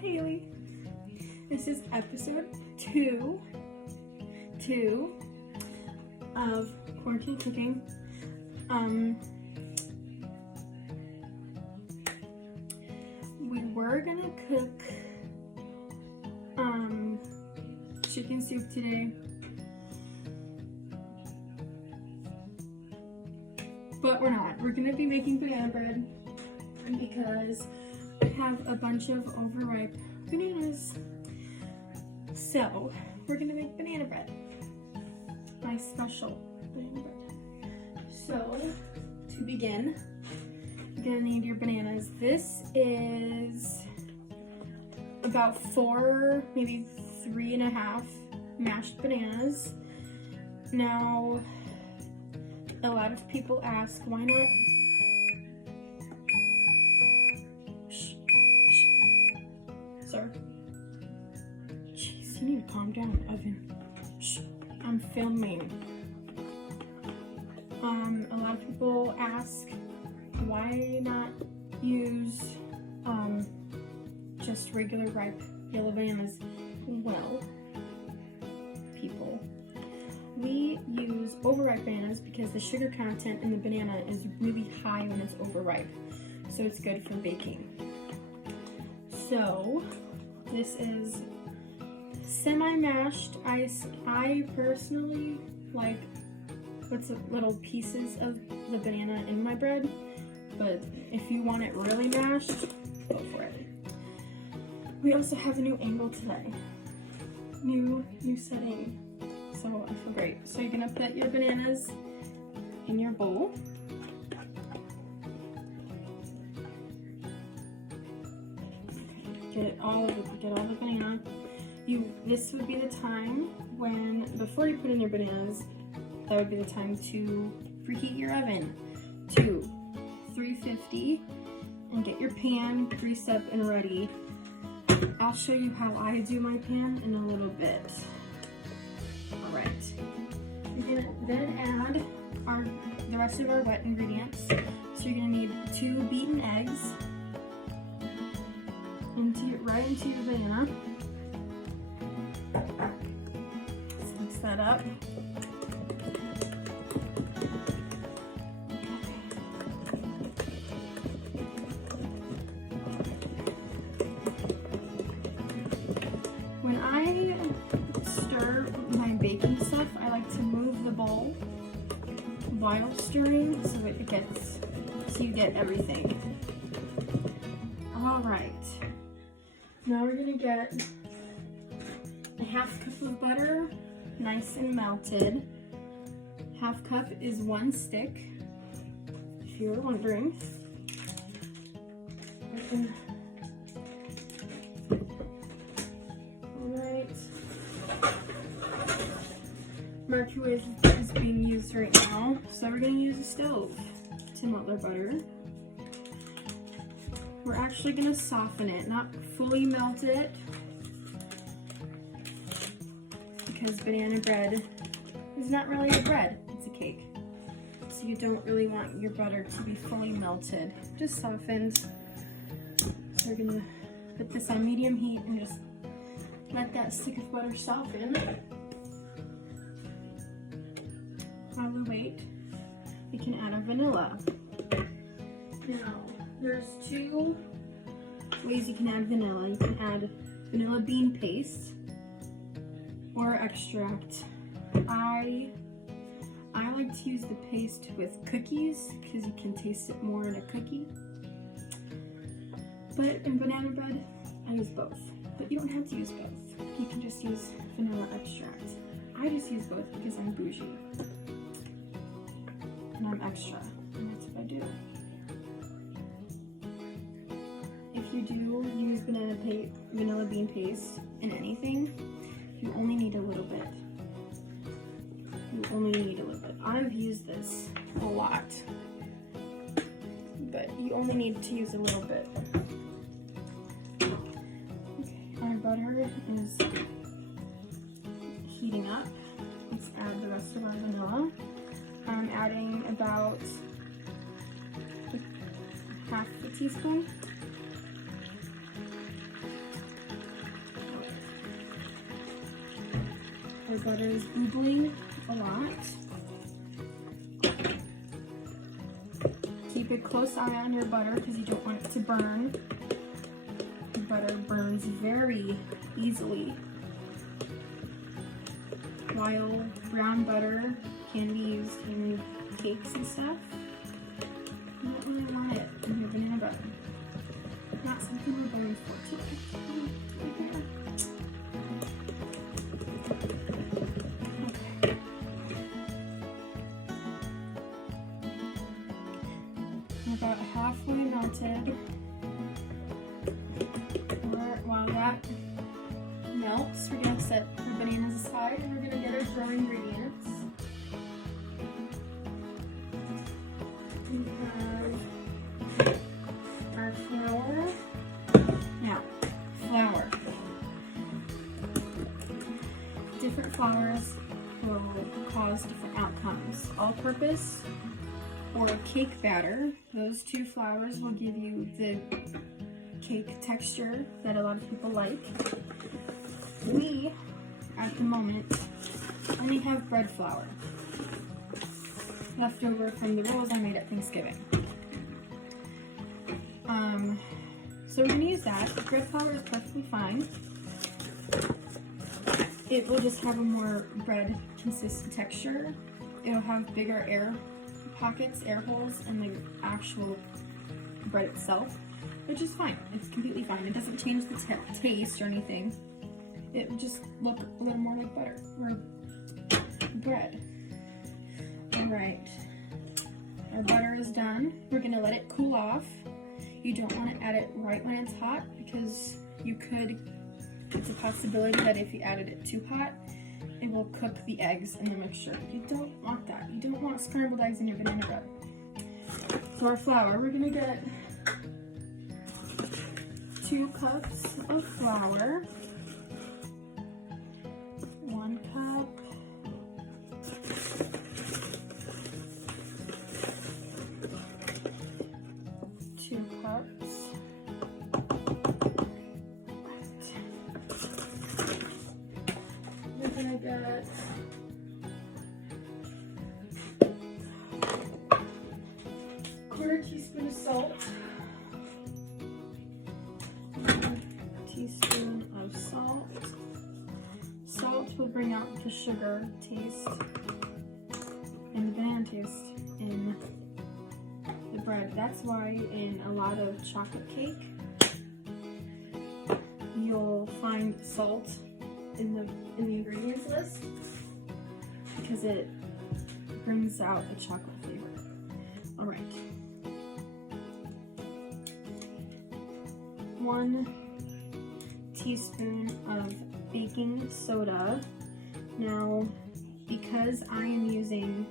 Haley. This is episode 2 of quarantine cooking. We were gonna cook chicken soup today, but we're not. We're gonna be making banana bread because I have a bunch of overripe bananas. So we're gonna make banana bread, my special banana bread. So to begin, you're gonna need your bananas. This is about 4, maybe 3.5 mashed bananas. Now, a lot of people ask, why not? Shh. Sir. Jeez, you need to calm down, Evan. Shh. I'm filming. A lot of people ask, why not use just regular ripe yellow bananas? Well, people, we use overripe bananas because the sugar content in the banana is really high when it's overripe, so it's good for baking. So this is semi-mashed. I personally like put some little pieces of the banana in my bread, but if you want it really mashed, go for it. We also have a new angle today. New setting. So I feel great. So you're gonna put your bananas in your bowl. Get all the banana. This would be the time when, before you put in your bananas, that would be the time to preheat your oven to 350 and get your pan greased up and ready. I'll show you how I do my pan in a little bit. All right. You're gonna then add the rest of our wet ingredients. So you're gonna need 2 beaten eggs right into your banana. Let's mix that up. When I stir my baking stuff, I like to move the bowl while stirring so you get everything. All right. Now we're gonna get a 1/2 cup of butter, nice and melted. 1/2 cup is 1 stick, if you were wondering. Alright. Microwave is being used right now, so we're gonna use a stove to melt our butter. We're actually gonna soften it, not fully melt it, because banana bread is not really a bread, it's a cake. So you don't really want your butter to be fully melted, just softened. So we're gonna put this on medium heat and just let that stick of butter soften. While we wait, we can add a vanilla. Now, there's 2 ways you can add vanilla. You can add vanilla bean paste or extract. I like to use the paste with cookies because you can taste it more in a cookie. But in banana bread, I use both. But you don't have to use both. You can just use vanilla extract. I just use both because I'm bougie. And I'm extra, and that's what I do. If you do use vanilla bean paste in anything, you only need a little bit. I've used this a lot, but you only need to use a little bit. Okay, our butter is heating up. Let's add the rest of our vanilla. I'm adding about 1/2 teaspoon. Our butter is bubbling a lot. Keep a close eye on your butter because you don't want it to burn. Butter burns very easily, while brown butter can be used in cakes and stuff. You don't really want it in your banana butter. Not something we're going for today. Okay. We're about halfway melted. While that melts, we're going to set our bananas aside and we're going to get our dry ingredients. We have our flour. Now, flour. Different flours will cause different outcomes. All-purpose or cake batter, those two flours will give you the cake texture that a lot of people like. We, at the moment, only have bread flour left over from the rolls I made at Thanksgiving. So we're going to use that. Bread flour is perfectly fine. It will just have a more bread consistent texture. It'll have bigger air pockets, air holes in the actual bread itself, which is fine. It's completely fine. It doesn't change the taste or anything. It will just look a little more like butter or bread. All right, our butter is done. We're gonna let it cool off. You don't want to add it right when it's hot because it's a possibility that if you added it too hot, it will cook the eggs in the mixture. You don't want that. You don't want scrambled eggs in your banana bread. So our flour, we're gonna get 2 cups of flour, 1 cup, 2 cups, we're gonna get 1/4 teaspoon of salt, 1 teaspoon of salt. Salt will bring out the sugar taste and the banana taste in the bread. That's why in a lot of chocolate cake, you'll find salt in the ingredients list because it brings out the chocolate flavor. All right. 1 teaspoon of baking soda. Now, because I am using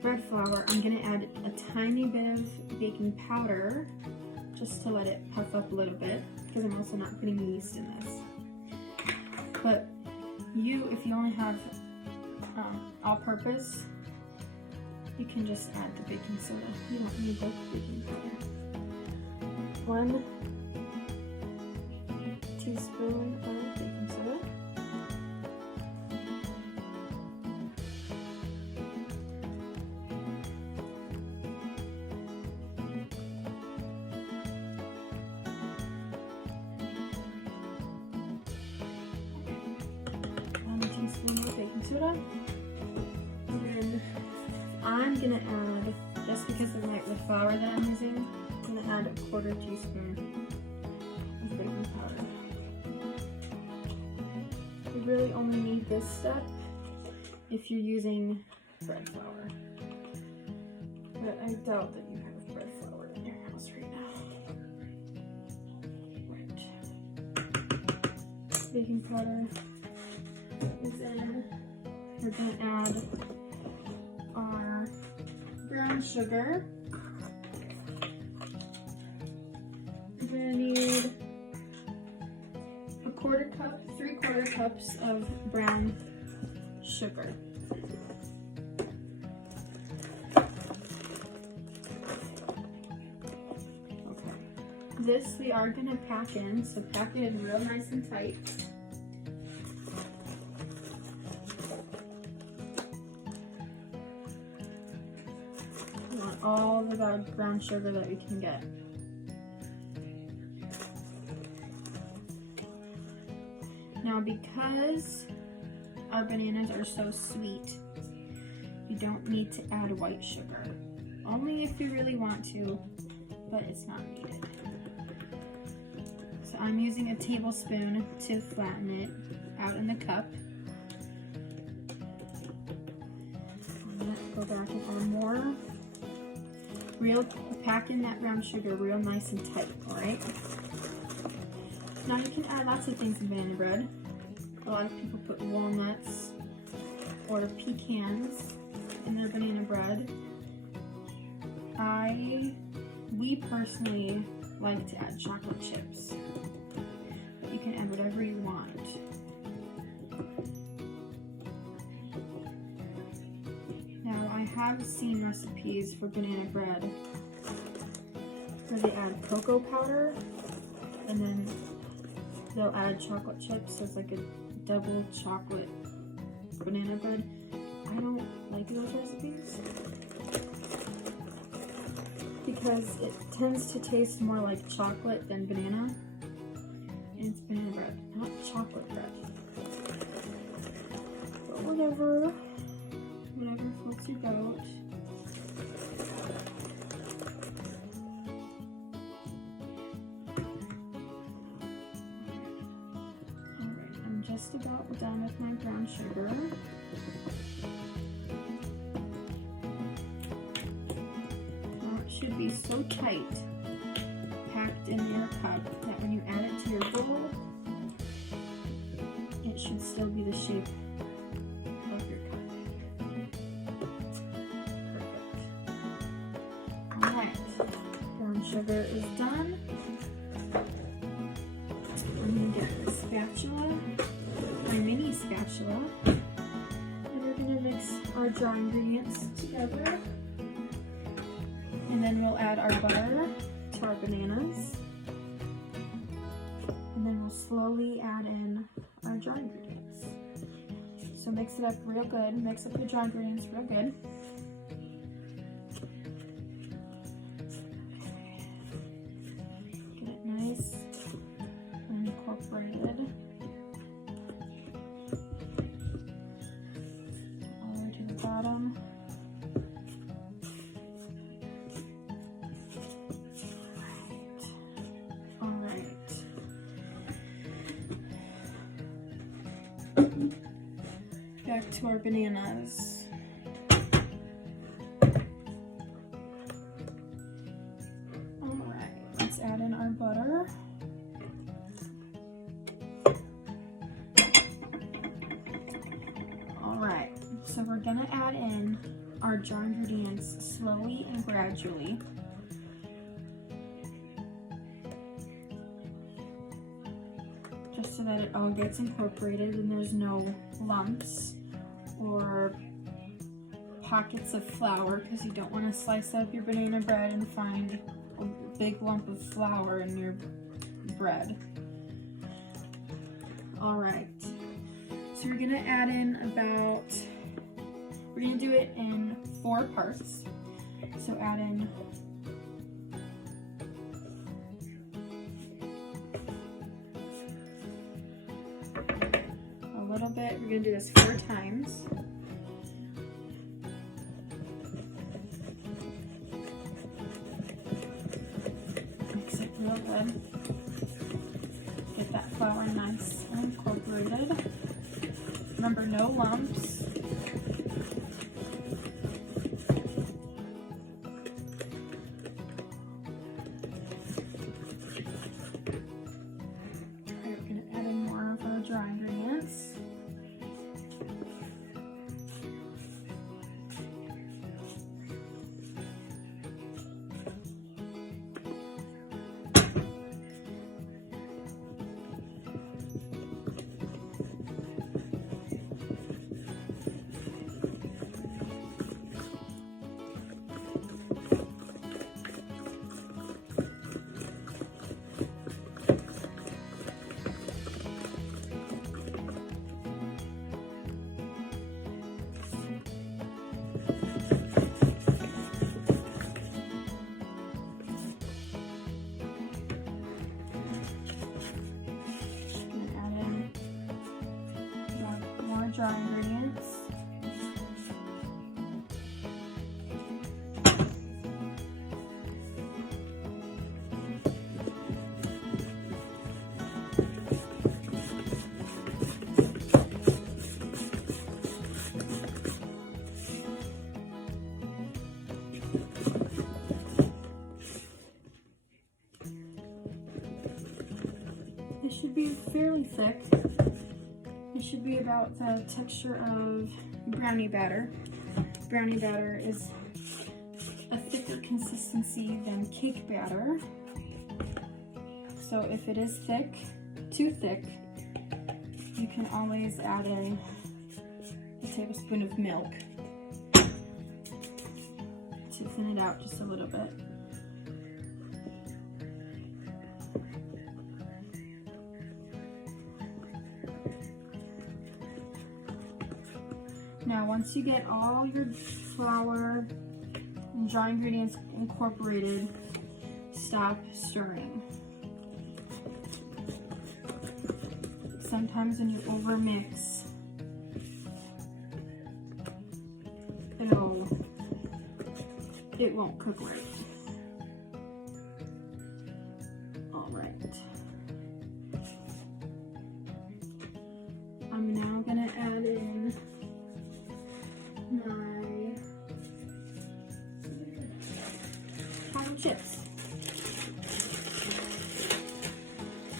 bread flour, I'm going to add a tiny bit of baking powder just to let it puff up a little bit because I'm also not putting yeast in this. But if you only have all-purpose, you can just add the baking soda. You don't need the baking powder. 1 teaspoon of baking soda. Soda. And then I'm gonna add, just because of the flour that I'm using, I'm gonna add 1/4 teaspoon of baking powder. You really only need this step if you're using bread flour, but I doubt that you have bread flour in your house right now. Right. Baking powder is in. We're going to add our brown sugar. We're going to need 1/4 cup, 3/4 cups of brown sugar. Okay. This we are going to pack in, so pack it in real nice and tight. all the brown sugar that we can get. Now, because our bananas are so sweet, you don't need to add white sugar. Only if you really want to, but it's not needed. So I'm using a tablespoon to flatten it out in the cup. I'm gonna go back and add more. Pack in that brown sugar real nice and tight, all right? Now you can add lots of things in banana bread. A lot of people put walnuts or pecans in their banana bread. We personally like to add chocolate chips, but you can add whatever you want. Now I have seen recipes for banana bread where they add cocoa powder and then they'll add chocolate chips, so it's like a double chocolate banana bread. I don't like those recipes because it tends to taste more like chocolate than banana, and it's banana bread, not chocolate bread. But whatever floats your boat. Alright, I'm just about done with my brown sugar. Should be so tight packed in your cup that when you add it to your bowl, it should still be the shape of your cup. Perfect. Alright, brown sugar is done. I'm going to get the spatula, my mini spatula, and we're going to mix our dry ingredients together. And then we'll add our butter to our bananas. And then we'll slowly add in our dry ingredients. So mix it up real good. Mix up the dry ingredients real good. Get it nice and incorporated. All the way to the bottom. Back to our bananas. Alright, let's add in our butter. Alright, so we're gonna add in our dry ingredients slowly and gradually. Just so that it all gets incorporated and there's no lumps or pockets of flour, because you don't want to slice up your banana bread and find a big lump of flour in your bread. Alright, so we're going to add in we're going to do it in 4 parts. So add in a little bit. We're going to do this 4 times. Mix it real good. Get that flour nice and incorporated. Remember, no lumps. We're going to add in more of our dry ingredients. dry ingredients. It should be fairly thick. It should be about the texture of brownie batter. Brownie batter is a thicker consistency than cake batter. So if it is thick, too thick, you can always add in a tablespoon of milk to thin it out just a little bit. Now, once you get all your flour and dry ingredients incorporated, stop stirring. Sometimes when you overmix, it won't cook right. All right. I'm now gonna add in my chocolate chips.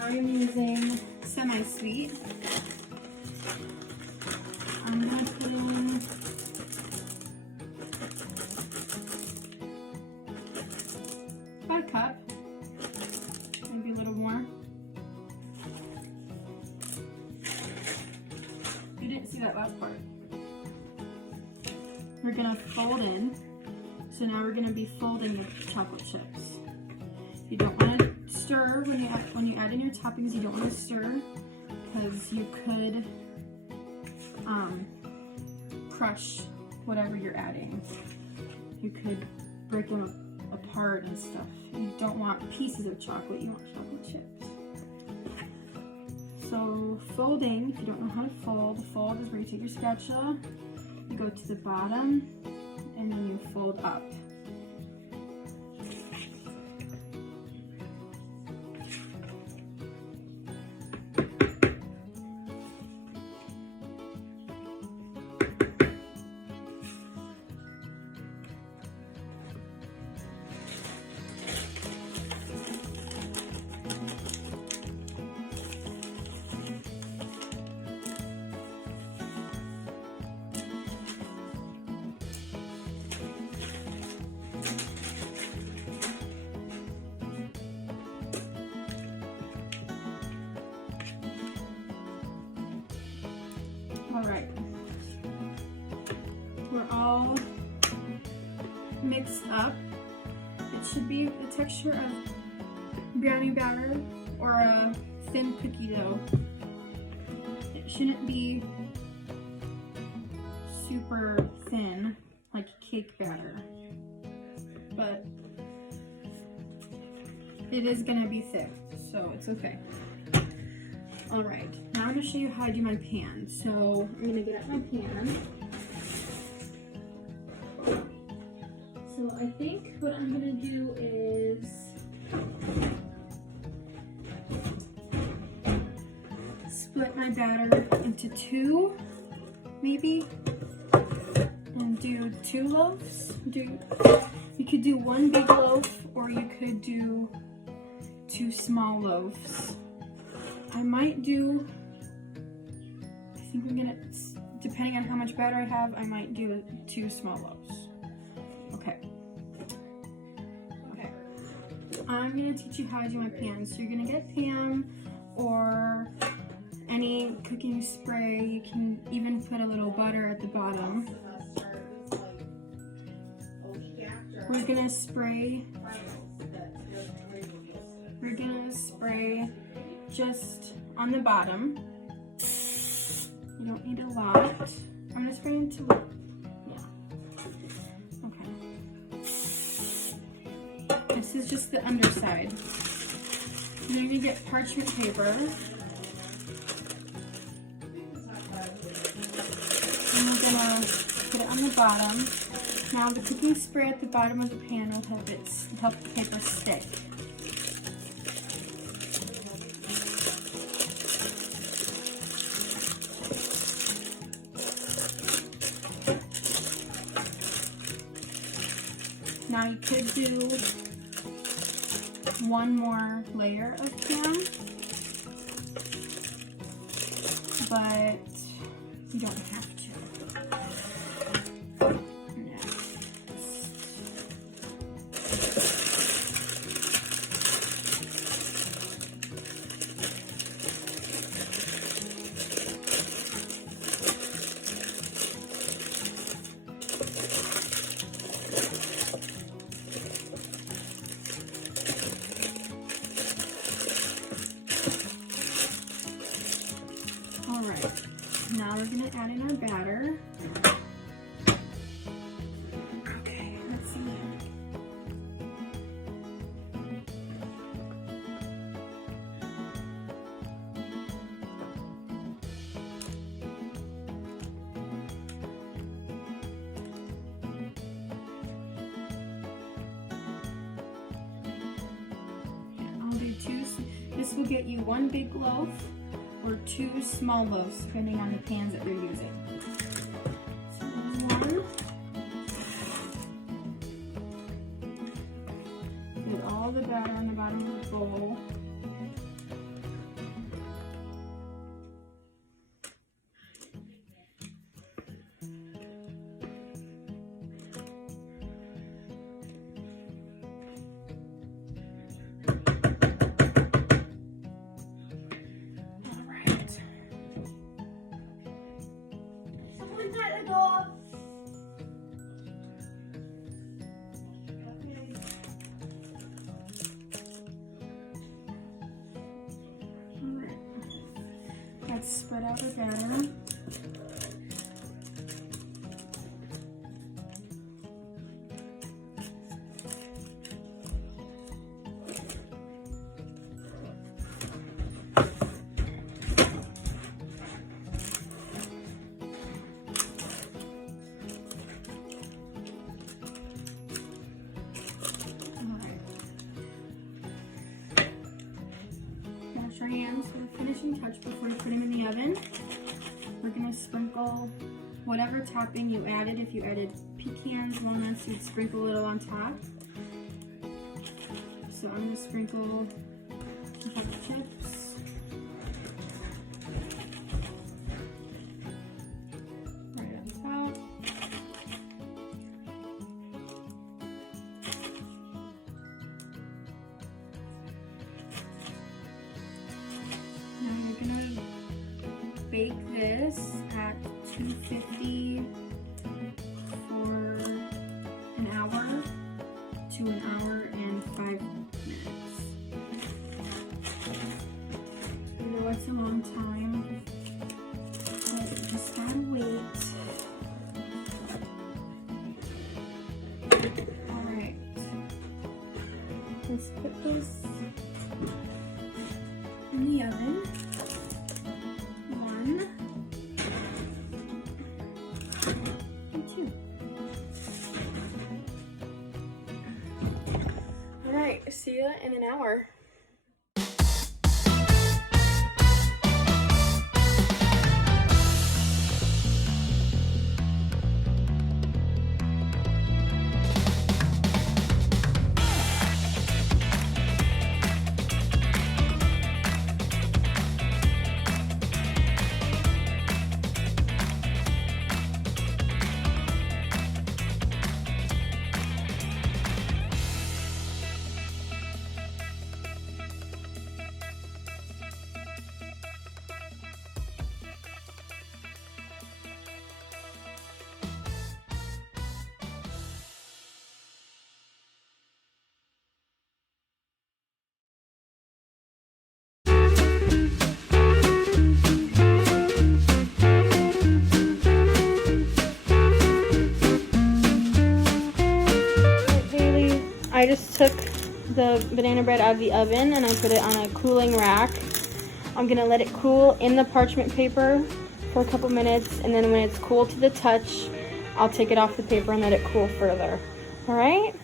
I am using semi-sweet. I'm gonna put in about a cup, maybe a little more. You didn't see that last part. We're gonna fold in. So now we're gonna be folding the chocolate chips. You don't wanna stir when you add in your toppings. You don't wanna stir because you could crush whatever you're adding. You could break them apart and stuff. You don't want pieces of chocolate, you want chocolate chips. So folding, if you don't know how to fold is where you take your spatula, you go to the bottom, and then you fold up. All right, we're all mixed up. It should be the texture of brownie batter or a thin cookie dough. It shouldn't be super thin like cake batter, but it is gonna be thick, so it's okay. All right, now I'm gonna show you how I do my pan. So I'm gonna get out my pan. So I think what I'm gonna do is split my batter into two, maybe, and do 2 loaves. You could do 1 big loaf, or you could do 2 small loaves. I might do, I think I'm gonna, depending on how much batter I have, I might do 2 small loaves. Okay. I'm gonna teach you how to do my pan. So you're gonna get Pam or any cooking spray. You can even put a little butter at the bottom. We're gonna spray just on the bottom. You don't need a lot. I'm gonna spray into, okay. This is just the underside. And then you get parchment paper. gonna put it on the bottom. Now the cooking spray at the bottom of the pan will help the paper stick. Now you could do one more layer of pan, but you don't have to. Alright, now we're going to add in our batter. Okay, let's see. I'll do two. This will get you one big loaf or two small loaves, depending on the pans that you're using. So one. Get all the batter on the bottom of the bowl. Let's spread out the batter. Wash your hands for the finishing touch before you put them in the oven. We're going to sprinkle whatever topping you added. If you added pecans, walnuts, you'd sprinkle a little on top. So I'm going to sprinkle chocolate chips. Right on top. Now you're going to bake this at 250 for an hour to an hour and 5 minutes. I know it's a long time, but you just gotta wait. Alright, let's put this in the oven. Alright, see you in an hour. I just took the banana bread out of the oven and I put it on a cooling rack. I'm gonna let it cool in the parchment paper for a couple minutes, and then when it's cool to the touch, I'll take it off the paper and let it cool further. All right?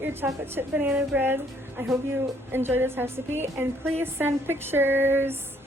Your chocolate chip banana bread. I hope you enjoy this recipe, and please send pictures.